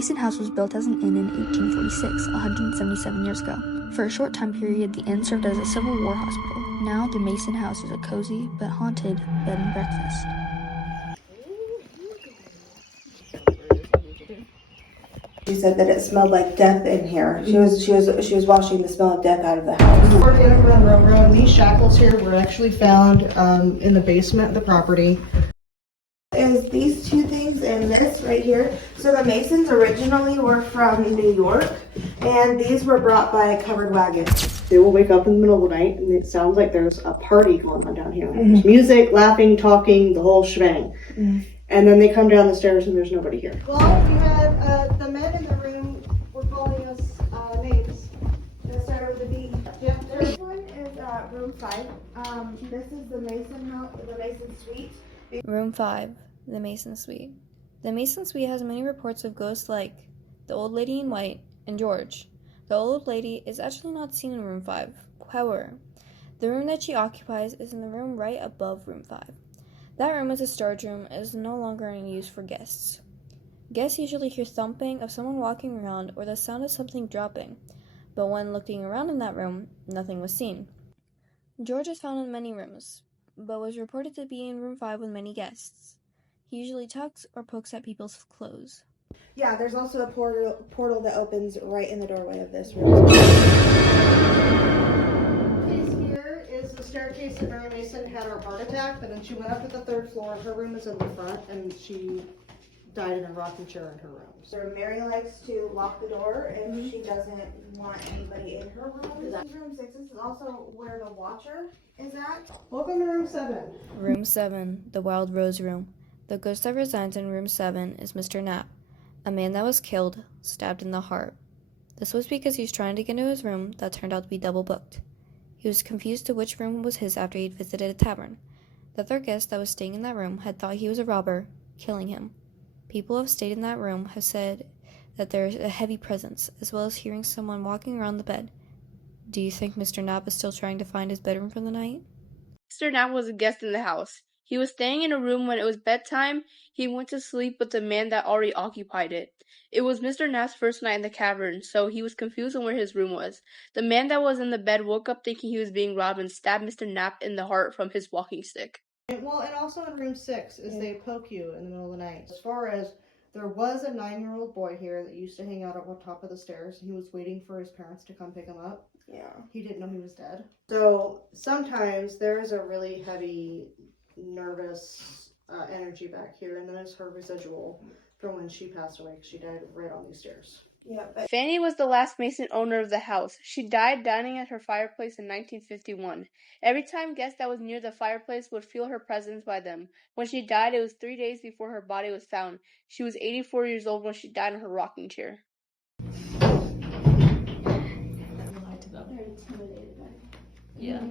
Mason House was built as an inn in 1846, 177 years ago. For a short time period, the inn served as a Civil War hospital. Now, the Mason House is a cozy but haunted bed and breakfast. She said that it smelled like death in here. She was washing the smell of death out of the house. We're going to run railroad. These shackles here were actually found in the basement of the property. Is these two things and this right here. So the Masons originally were from New York, and these were brought by a covered wagon. They will wake up in the middle of the night, and it sounds like there's a party going on down here. There's music, laughing, talking, the whole shebang. And then they come down the stairs, and there's nobody here. Well, we had the men in the room were calling us names. Let's start with the B. Yep, This one is room 5. This is the Mason house, the Mason suite. Room 5, the Mason Suite. The Mason Suite has many reports of ghosts like the old lady in white and George. The old lady is actually not seen in room 5. However, the room that she occupies is in the room right above room 5. That room is a storage room and is no longer in use for guests. Guests usually hear thumping of someone walking around or the sound of something dropping, but when looking around in that room, nothing was seen. George is found in many rooms, but was reported to be in room 5 with many guests. He usually tugs or pokes at people's clothes. Yeah, there's also a portal that opens right in the doorway of this room. Here is the staircase that Mary Mason had her heart attack, but then she went up to the 3rd floor. Her room is in the front, and she died in a rocking chair in her room. So Mary likes to lock the door if she doesn't want anybody in her room. This is room 6. This is also where the watcher is at. Welcome to room 7. Room 7, the Wild Rose Room. The ghost that resides in room 7 is Mr. Knapp, a man that was killed, stabbed in the heart. This was because he was trying to get into his room that turned out to be double booked. He was confused to which room was his after he'd visited a tavern. The other guest that was staying in that room had thought he was a robber, killing him. People who have stayed in that room have said that there is a heavy presence, as well as hearing someone walking around the bed. Do you think Mr. Knapp is still trying to find his bedroom for the night? Mr. Knapp was a guest in the house. He was staying in a room when it was bedtime. He went to sleep with the man that already occupied it. It was Mr. Knapp's first night in the cavern, so he was confused on where his room was. The man that was in the bed woke up thinking he was being robbed and stabbed Mr. Knapp in the heart from his walking stick. Well, and also in room 6 is they poke you in the middle of the night. As far as there was a 9-year-old boy here that used to hang out at the top of the stairs. He was waiting for his parents to come pick him up. Yeah. He didn't know he was dead. So sometimes there is a really heavy, nervous energy back here, and that is her residual from when she passed away, because she died right on these stairs. Yeah, but Fanny was the last Mason owner of the house. She died dining at her fireplace in 1951. Every time guests that was near the fireplace would feel her presence by them. When she died, it was 3 days before her body was found. She was 84 years old when she died in her rocking chair. Yeah.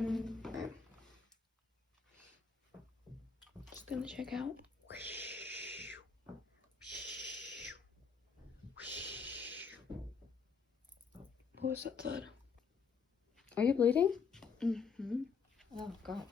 Just gonna check out. What was that thud? Are you bleeding? Mm-hmm. Oh, God.